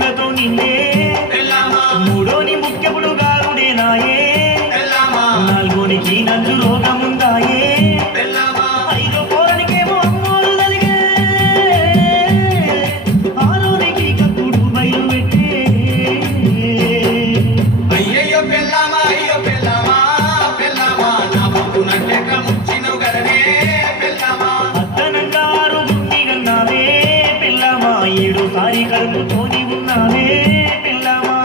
ముళ్ళతో నిండే మూడోని ముఖ్యముడు గారుడే నాయే నాలుగోనికి నంజు రోగముందాయే ఐదో పోరనికేమో అమ్మోరు తలిగే ఆరోనికి కక్కుడు బయలు పెట్టే అయ్యయ్యో పెళ్ళామా అయ్యో పెళ్ళామా పెళ్ళామా నా బొక్కునంటెట్ల ముంచినవు గదనే పెళ్ళామా అత్తనంగారు గుండి గన్నావే పెళ్ళామా ఏడోసారి కలుపుతోని ఉన్నావే పెళ్ళామా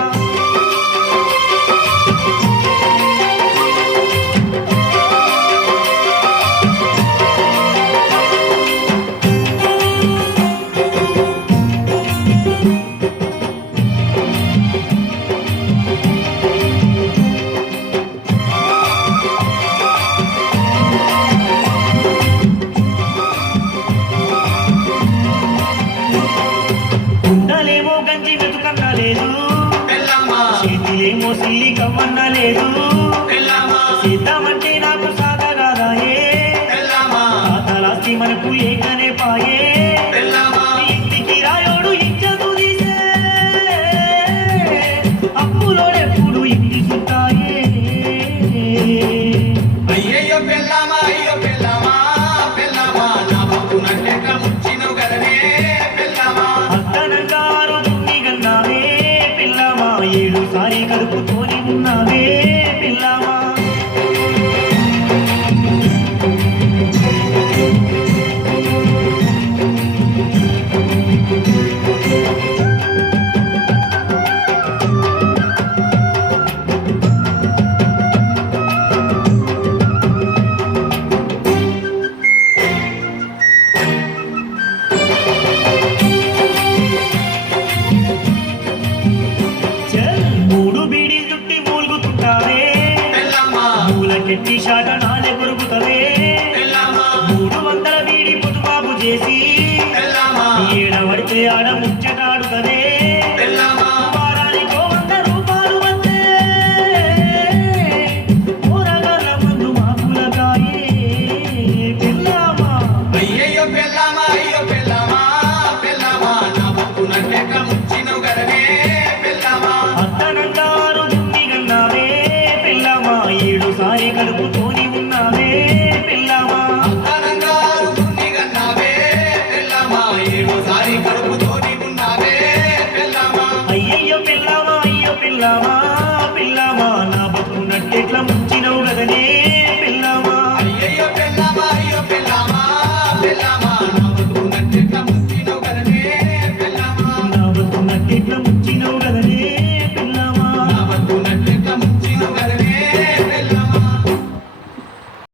కుండలేమో గంజి వెతుకన్నా లేదు చేతిలేమో సిల్లి కవ్వన్నా లేదు చేద్దామంటే నాకు సాదా కాదాయే తాతలాస్తి మనకు ఏకనే పాయే ఇంటికి రాయోడు ఇచ్చదు తీసే అప్పులోడెప్పుడు ఇంటి చుట్టాయే అయ్యయ్యో పెళ్ళామా అయ్యో పెళ్ళామా పెళ్ళామా నా బొక్కునంటెట్ల ముంచినవు గదనే పెళ్ళామా అత్తనంగారు దున్ని గన్నావే పిల్లమా ఏడుసారి కలుపుతోని ఉన్నావే పిల్లమా మూడు బీడి జుట్టి మూలుగుతుంటావే మూలకెట్టి షాట నాలే కొరుకుతవే 300 బీడి పొదుపాపు చేసి ఏడవడితే ఆడ ముచ్చటాడుతవే వారానికో 100 రూపాయలు వస్తే కూరగాయల మందు మాకులకాయే పిల్లమా అయ్యయ్యో పెళ్ళామా అయ్యో పెళ్ళామా పెళ్ళామా నా బొక్కునంటెట్ల ముంచినవు గదనే పెళ్ళామా అత్తనంగారు దున్ని గన్నావే పిల్లమా ఏడుసారి కలుపుతోని ఉన్నావే పిల్లమా అత్తనంగారు దున్ని గన్నావే పెళ్ళామా ఏడోసారి కడుపుతోని ఉన్నావే పెళ్ళామా అయ్యయ్యో పిల్లమా అయ్యో పిల్లమా పిల్లమా నా బతుకున్నట్టెట్లా ముంచినవు గదనే